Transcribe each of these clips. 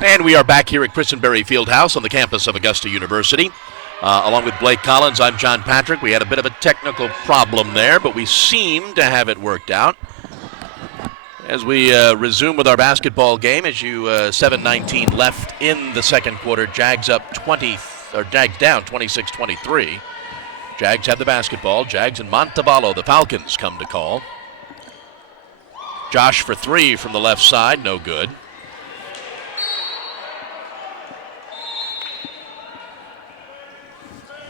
And we are back here at Christenberry Fieldhouse on the campus of Augusta University. Along with Blake Collins, I'm John Patrick. We had a bit of a technical problem there, but we seem to have it worked out. As we resume with our basketball game, as you 7:19 left in the second quarter, Jags up Jags down 26-23. Jags have the basketball. Jags and Montevallo, the Falcons, come to call. Josh for three from the left side, no good.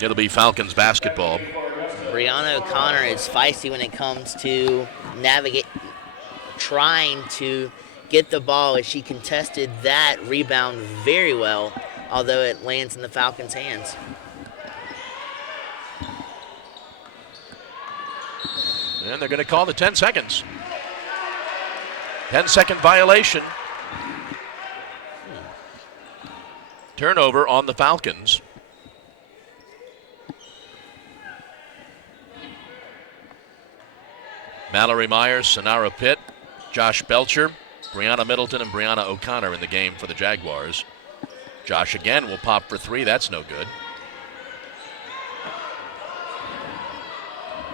It'll be Falcons basketball. Brianna O'Connor is feisty when it comes to trying to get the ball, as she contested that rebound very well, although it lands in the Falcons' hands. And they're going to call the 10 seconds. 10-second violation. Turnover on the Falcons. Mallory Myers, Sonara Pitt, Josh Belcher, Brianna Middleton, and Brianna O'Connor in the game for the Jaguars. Josh again will pop for three. That's no good.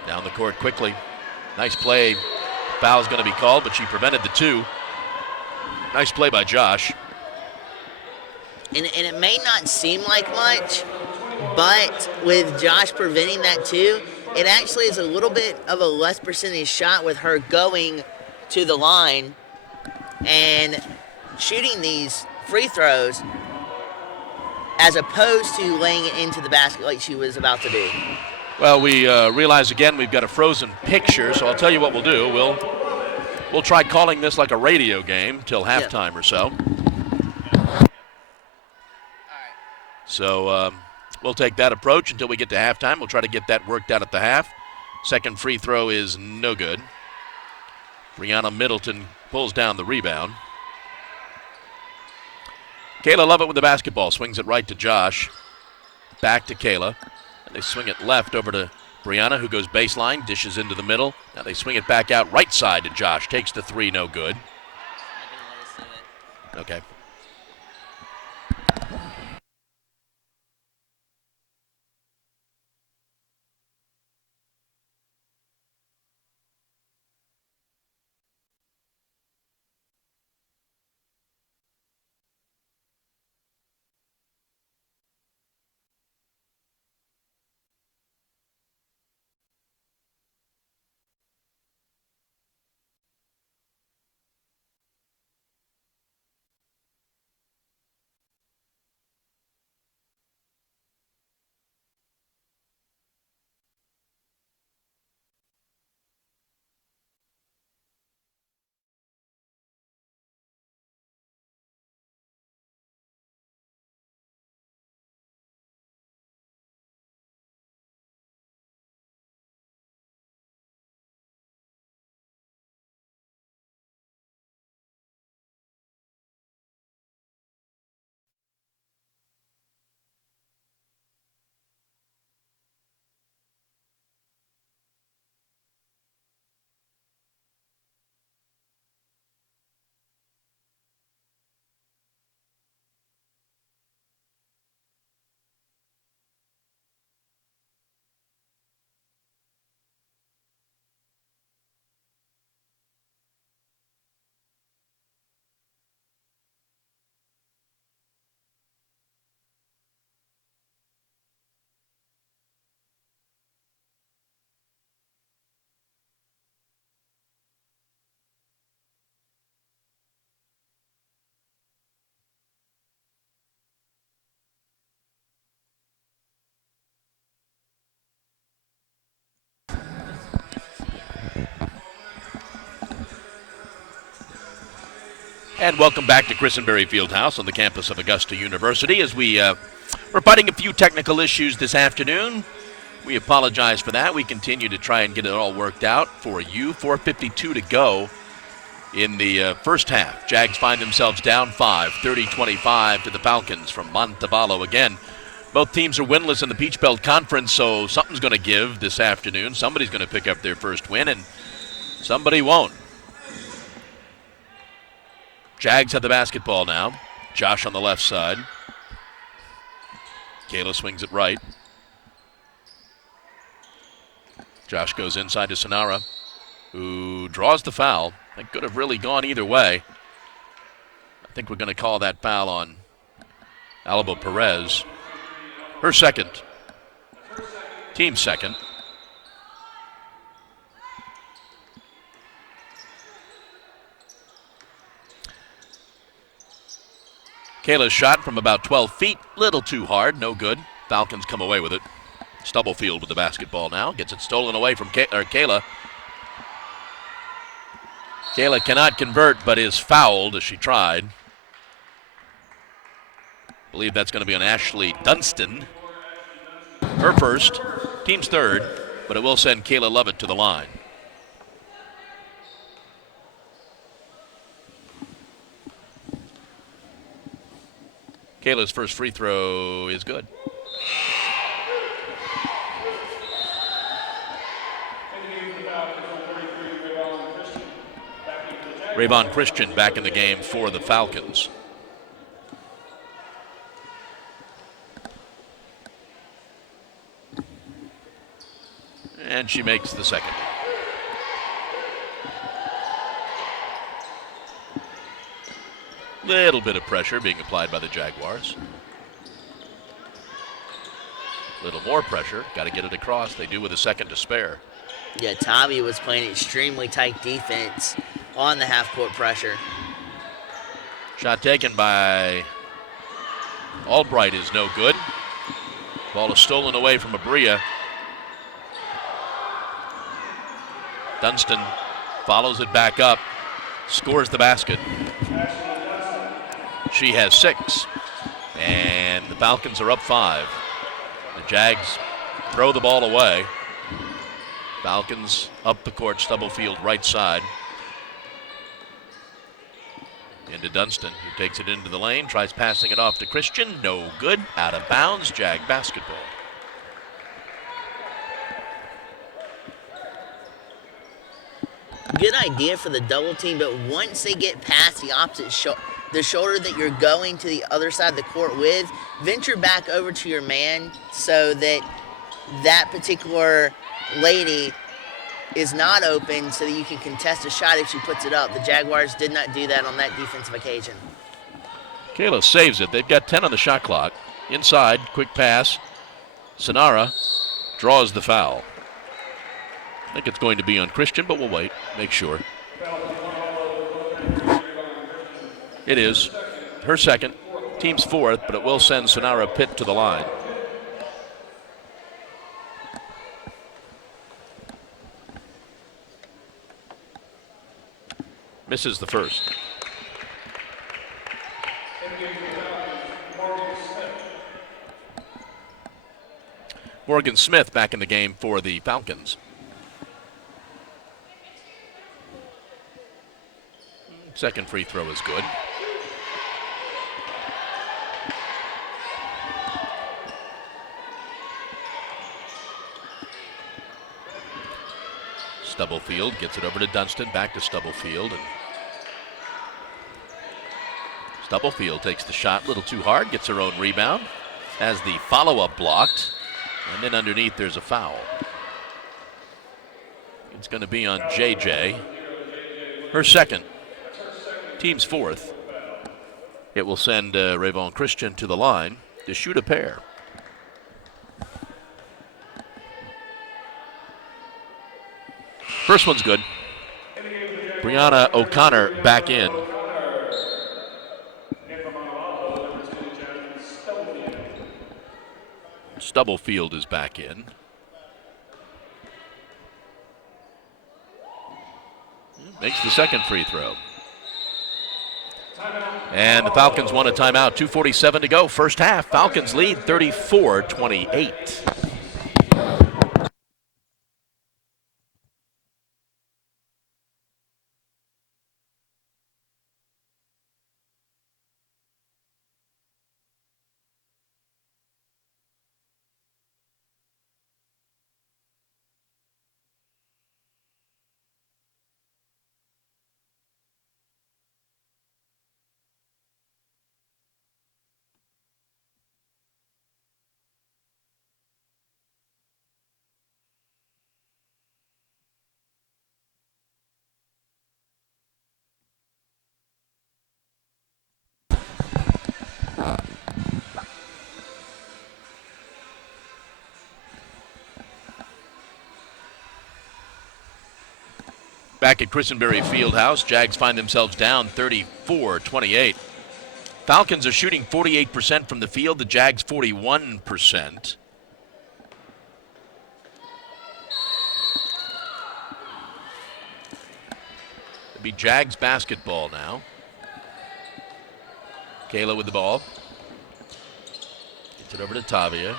Down the court quickly. Nice play. Foul's going to be called, but she prevented the two. Nice play by Josh. And it may not seem like much, but with Josh preventing that two, it actually is a little bit of a less percentage shot with her going to the line and shooting these free throws as opposed to laying it into the basket like she was about to do. Well, we realize again we've got a frozen picture, so I'll tell you what we'll do. We'll try calling this like a radio game till halftime or so. So we'll take that approach until we get to halftime. We'll try to get that worked out at the half. Second free throw is no good. Brianna Middleton pulls down the rebound. Kayla Lovett with the basketball. Swings it right to Josh. Back to Kayla. And they swing it left over to Brianna, who goes baseline, dishes into the middle. Now they swing it back out right side to Josh. Takes the three, no good. Okay. And welcome back to Christenberry Fieldhouse on the campus of Augusta University. As we're fighting a few technical issues this afternoon. We apologize for that. We continue to try and get it all worked out for you. 4:52 to go in the first half. Jags find themselves down 5, 30-25 to the Falcons from Montevallo again. Both teams are winless in the Peach Belt Conference, so something's going to give this afternoon. Somebody's going to pick up their first win, and somebody won't. Jags have the basketball now. Josh on the left side. Kayla swings it right. Josh goes inside to Sonara, who draws the foul. That could have really gone either way. I think we're going to call that foul on Alba Perez. Her second. Team second. Kayla's shot from about 12 feet, little too hard, no good. Falcons come away with it. Stubblefield with the basketball now, gets it stolen away from Kayla. Kayla cannot convert, but is fouled as she tried. I believe that's going to be on Ashley Dunstan. Her first, team's third, but it will send Kayla Lovett to the line. Kayla's first free throw is good. Rayvon Christian back in the game for the Falcons. And she makes the second. Little bit of pressure being applied by the Jaguars. Little more pressure. Got to get it across. They do with a second to spare. Yeah, Tavi was playing extremely tight defense on the half-court pressure. Shot taken by Albright is no good. Ball is stolen away from Abria. Dunstan follows it back up, scores the basket. She has 6, and the Falcons are up 5. The Jags throw the ball away. Falcons up the court, Stubblefield right side. Into Dunstan, who takes it into the lane, tries passing it off to Christian. No good, out of bounds, Jag basketball. Good idea for the double team, but once they get past the opposite the shoulder that you're going to the other side of the court with, venture back over to your man so that that particular lady is not open so that you can contest a shot if she puts it up. The Jaguars did not do that on that defensive occasion. Kayla saves it. They've got 10 on the shot clock. Inside, quick pass. Sonara draws the foul. I think it's going to be on Christian, but we'll wait, make sure. It is her second, team's fourth, but it will send Sonara Pitt to the line. Misses the first. Morgan Smith back in the game for the Falcons. Second free throw is good. Stubblefield gets it over to Dunstan, back to Stubblefield, and Stubblefield takes the shot a little too hard, gets her own rebound, has the follow-up blocked, and then underneath there's a foul. It's going to be on JJ. Her second, team's fourth. It will send Rayvon Christian to the line to shoot a pair. First one's good. Brianna O'Connor back in. Stubblefield is back in. Makes the second free throw. And the Falcons want a timeout. 2:47 to go. First half. Falcons lead 34-28. Back at Christenberry Fieldhouse, Jags find themselves down 34-28. Falcons are shooting 48% from the field, the Jags 41%. It'll be Jags basketball now. Kayla with the ball. Gets it over to Tavia.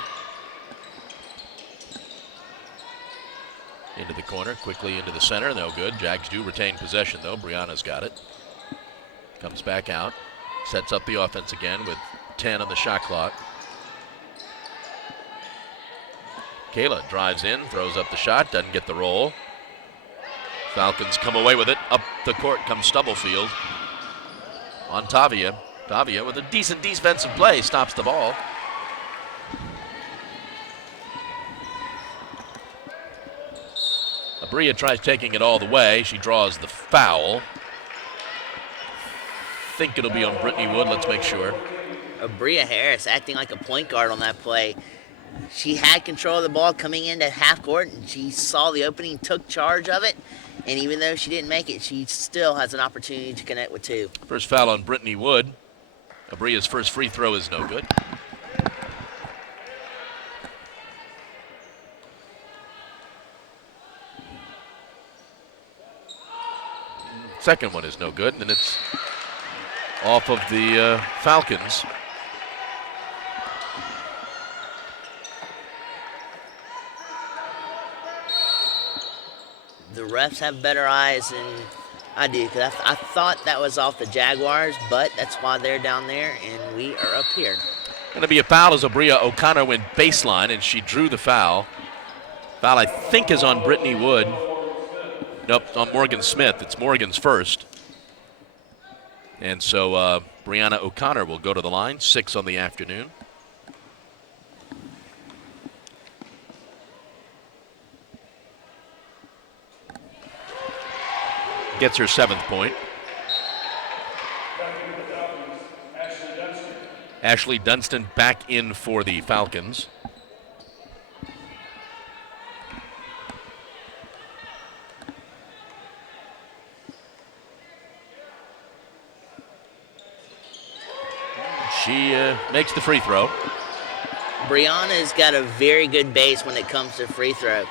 Into the corner, quickly into the center, no good. Jags do retain possession though. Brianna's got it. Comes back out. Sets up the offense again with 10 on the shot clock. Kayla drives in, throws up the shot, doesn't get the roll. Falcons come away with it. Up the court comes Stubblefield on Tavia. Tavia with a decent defensive play stops the ball. Abria tries taking it all the way. She draws the foul. Think it'll be on Brittany Wood. Let's make sure. Abria Harris acting like a point guard on that play. She had control of the ball coming into half court, and she saw the opening, took charge of it, and even though she didn't make it, she still has an opportunity to connect with two. First foul on Brittany Wood. Abria's first free throw is no good. Second one is no good, and it's off of the Falcons. The refs have better eyes than I do, because I thought that was off the Jaguars, but that's why they're down there, and we are up here. Going to be a foul as Abria O'Connor went baseline, and she drew the foul. Foul, I think, is on Brittany Wood. Nope, on Morgan Smith. It's Morgan's first. And so Brianna O'Connor will go to the line, 6 on the afternoon. Gets her 7th point. Ashley Dunstan back in for the Falcons. She makes the free throw. Brianna's got a very good base when it comes to free throw.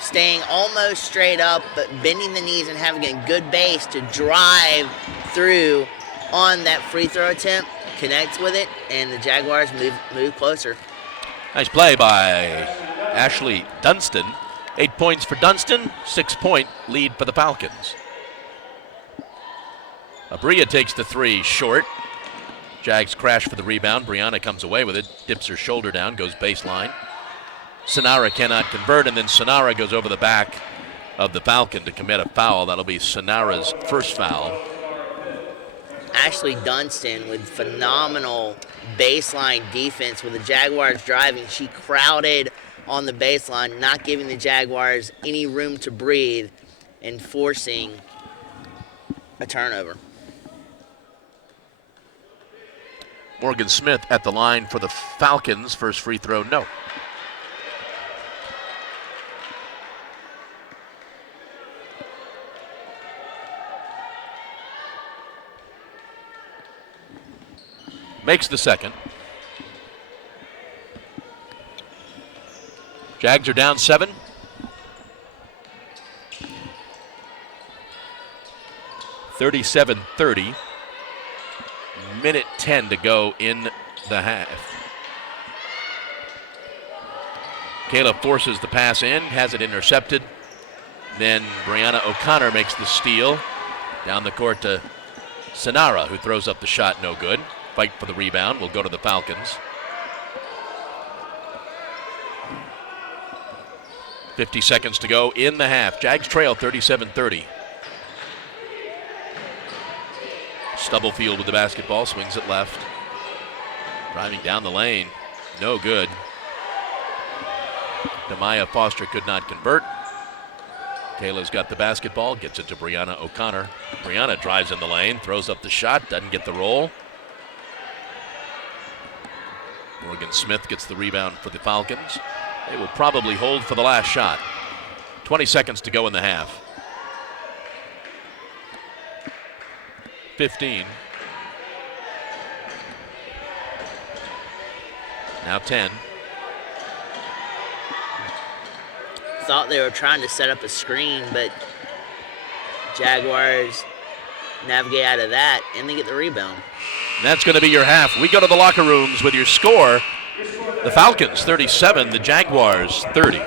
Staying almost straight up, but bending the knees and having a good base to drive through on that free throw attempt, connects with it, and the Jaguars move closer. Nice play by Ashley Dunstan. 8 points for Dunstan, 6-point lead for the Falcons. Abria takes the three short. Jags crash for the rebound. Brianna comes away with it, dips her shoulder down, goes baseline. Sonara cannot convert, and then Sonara goes over the back of the Falcon to commit a foul. That'll be Sonara's first foul. Ashley Dunstan with phenomenal baseline defense. With the Jaguars driving, she crowded on the baseline, not giving the Jaguars any room to breathe and forcing a turnover. Morgan Smith at the line for the Falcons. First free throw, no. Makes the second. Jags are down 7. (37-30). Minute 10 to go in the half. Kayla forces the pass in, has it intercepted. Then Brianna O'Connor makes the steal. Down the court to Sonara, who throws up the shot, no good. Fight for the rebound will go to the Falcons. 50 seconds to go in the half. Jags trail 37-30. Stubblefield with the basketball, swings it left. Driving down the lane, no good. Demaya Foster could not convert. Kayla's got the basketball, gets it to Brianna O'Connor. Brianna drives in the lane, throws up the shot, doesn't get the roll. Morgan Smith gets the rebound for the Falcons. They will probably hold for the last shot. 20 seconds to go in the half. 15. Now 10. Thought they were trying to set up a screen, but Jaguars navigate out of that, and they get the rebound. And that's going to be your half. We go to the locker rooms with your score. The Falcons 37, the Jaguars 30.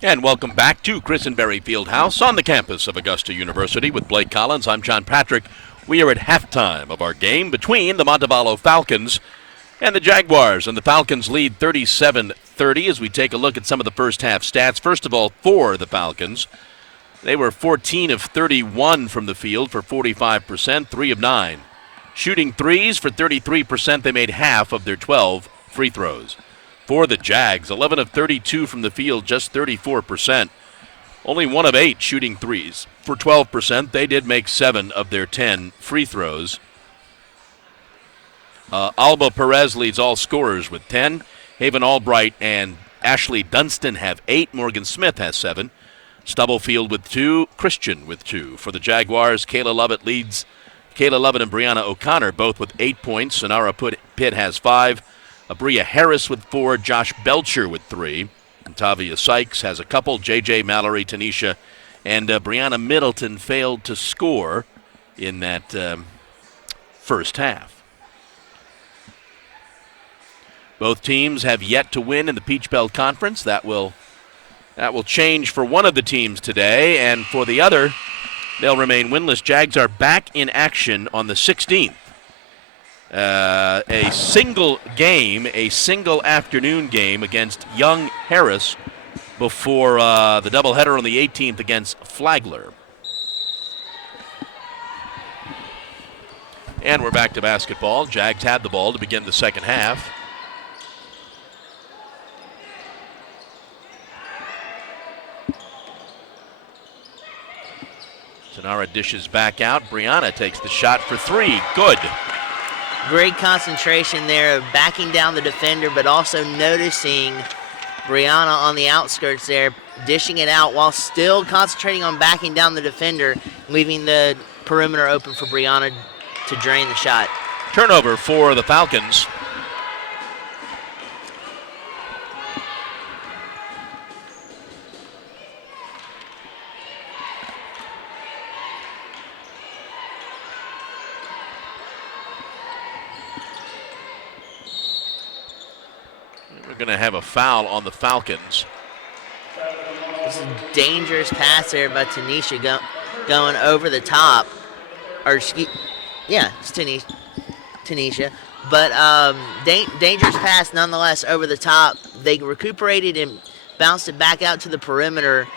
And welcome back to Christenberry Fieldhouse on the campus of Augusta University with Blake Collins. I'm John Patrick. We are at halftime of our game between the Montevallo Falcons and the Jaguars. And the Falcons lead 37-30 as we take a look at some of the first half stats. First of all, for the Falcons, they were 14 of 31 from the field for 45%, 3 of 9. Shooting threes for 33%, they made half of their 12 free throws. For the Jags, 11 of 32 from the field, just 34%. Only 1 of 8 shooting threes for 12%. They did make 7 of their 10 free throws. Alba Perez leads all scorers with 10. Haven Albright and Ashley Dunstan have 8. Morgan Smith has 7. Stubblefield with 2. Christian with 2. For the Jaguars, Kayla Lovett leads. Kayla Lovett and Brianna O'Connor both with 8 points. Sonara Pitt has 5. Abria Harris with 4, Josh Belcher with 3. And Tavia Sykes has a couple. J.J. Mallory, Tanisha, and Brianna Middleton failed to score in that first half. Both teams have yet to win in the Peach Belt Conference. That will change for one of the teams today, and for the other, they'll remain winless. Jags are back in action on the 16th. A single afternoon game against Young Harris before the doubleheader on the 18th against Flagler. And we're back to basketball. Jags had the ball to begin the second half. Sonara dishes back out. Brianna takes the shot for 3. Good. Great concentration there of backing down the defender, but also noticing Brianna on the outskirts there, dishing it out while still concentrating on backing down the defender, leaving the perimeter open for Brianna to drain the shot. Turnover for the Falcons. Going to have a foul on the Falcons. This is a dangerous pass there by Tanisha going over the top. It's Tanisha. But dangerous pass nonetheless over the top. They recuperated and bounced it back out to the perimeter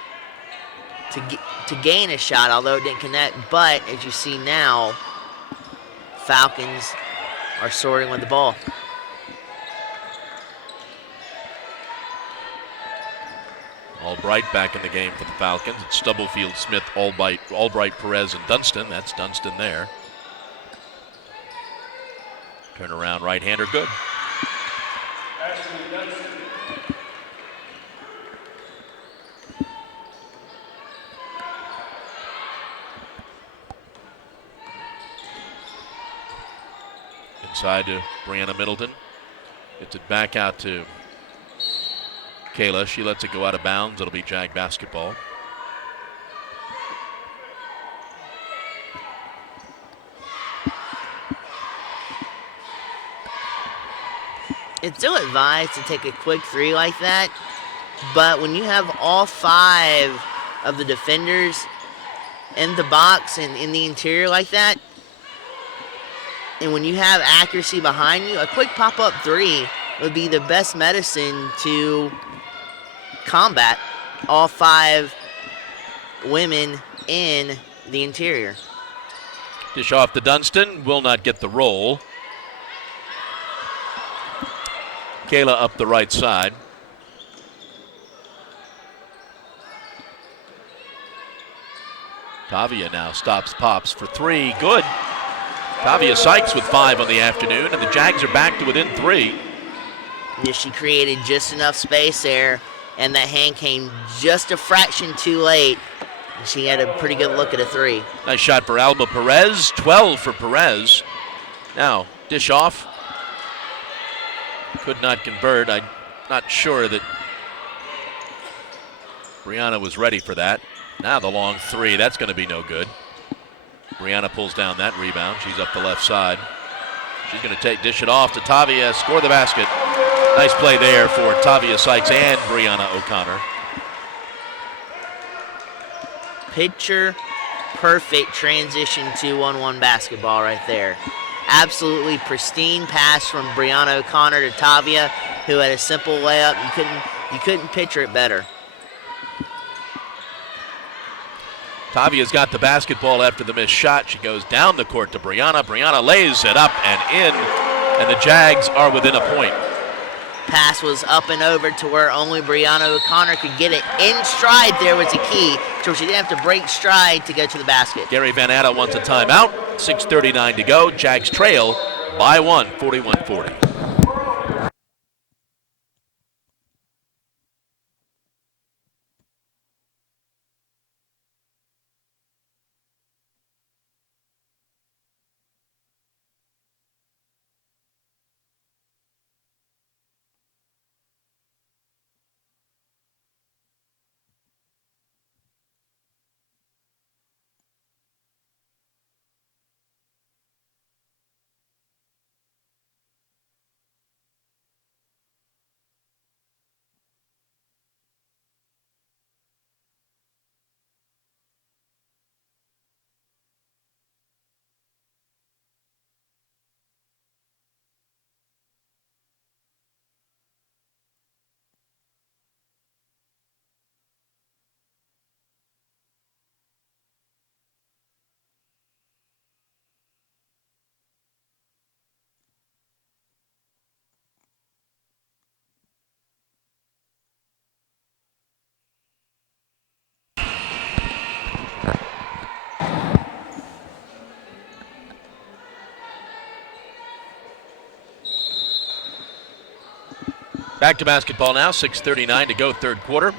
to gain a shot, although it didn't connect. But as you see now, Falcons are sorting with the ball. Albright back in the game for the Falcons. It's Stubblefield, Smith, Albright, Perez, and Dunstan. That's Dunstan there. Turnaround right-hander, good. Inside to Brianna Middleton. Gets it back out to Kayla. She lets it go out of bounds. It'll be Jag basketball. It's still advised to take a quick 3 like that, but when you have all 5 of the defenders in the box and in the interior like that, and when you have accuracy behind you, a quick pop-up 3 would be the best medicine to combat all 5 women in the interior. Dish off to Dunstan, will not get the roll. Kayla up the right side. Tavia now pops for 3, good. Tavia Sykes with 5 on the afternoon, and the Jags are back to within 3. Yeah, she created just enough space there, and that hand came just a fraction too late. She had a pretty good look at a 3. Nice shot for Alba Perez, 12 for Perez. Now, dish off. Could not convert. I'm not sure that Brianna was ready for that. Now the long 3, that's going to be no good. Brianna pulls down that rebound. She's up the left side. She's going to dish it off to Tavia, score the basket. Nice play there for Tavia Sykes and Brianna O'Connor. picture perfect transition 2-on-1 basketball right there. Absolutely pristine pass from Brianna O'Connor to Tavia, who had a simple layup. You couldn't picture it better. Tavia's got the basketball after the missed shot. She goes down the court to Brianna. Brianna lays it up and in, and the Jags are within a point. Pass was up and over to where only Brianna O'Connor could get it. In stride there was the key, so she didn't have to break stride to go to the basket. Gary Van Atta wants a timeout. 6:39 to go. Jags trail by 1, 41-40. Back to basketball now, 6:39 to go, third quarter.